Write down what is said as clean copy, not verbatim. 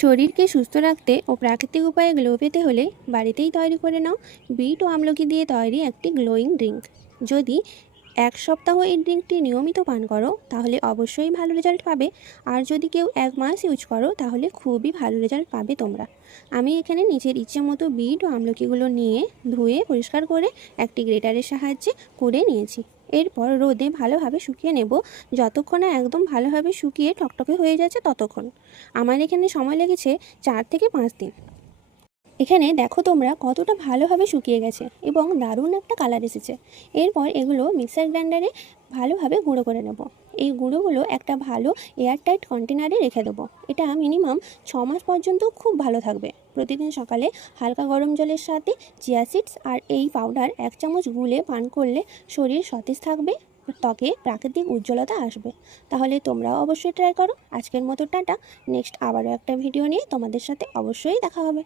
শরীরকে সুস্থ রাখতে ও প্রাকৃতিক উপায়ে গ্লো পেতে হলে বাড়িতেই তৈরি করে নাও বিট ও আমলকি দিয়ে তৈরি একটি গ্লোয়িং ড্রিঙ্ক। যদি 1 সপ্তাহ এই ড্রিঙ্কটি নিয়মিত পান করো তাহলে অবশ্যই ভালো রেজাল্ট পাবে। আর যদি কেউ 1 মাস ইউজ করো তাহলে খুবই ভালো রেজাল্ট পাবে তোমরা। আমি এখানে নিজের ইচ্ছে মতো বিট ও আমলকিগুলো নিয়ে ধুয়ে পরিষ্কার করে একটি গ্রেটারের সাহায্যে করে নিয়েছি। এরপর রোদে ভালোভাবে শুকিয়ে নেব, যতক্ষণ না একদম ভালোভাবে শুকিয়ে টকটকে হয়ে যাচ্ছে ততক্ষণ। আমার এখানে সময় লেগেছে 4 থেকে 5 দিন। এখানে দেখো তোমরা কতটা ভালোভাবে শুকিয়ে গেছে এবং দারুণ একটা কালার এসেছে। এরপর এগুলো মিক্সার গ্রাইন্ডারে ভালোভাবে গুঁড়ো করে নেব। এই গুঁড়োগুলো একটা ভালো এয়ারটাইট কন্টেনারে রেখে দেবো। এটা মিনিমাম 6 মাস পর্যন্ত খুব ভালো থাকবে। প্রতিদিন সকালে হালকা গরম জলের সাথে চিয়া সিডস আর এই পাউডার 1 চামচ গুলে পান করলে শরীর সতেজ থাকবে, ত্বকে প্রাকৃতিক উজ্জ্বলতা আসবে। তাহলে তোমরাও অবশ্যই ট্রাই করো। আজকের মতো টাটা। নেক্সট আবারও একটা ভিডিও নিয়ে তোমাদের সাথে অবশ্যই দেখা হবে।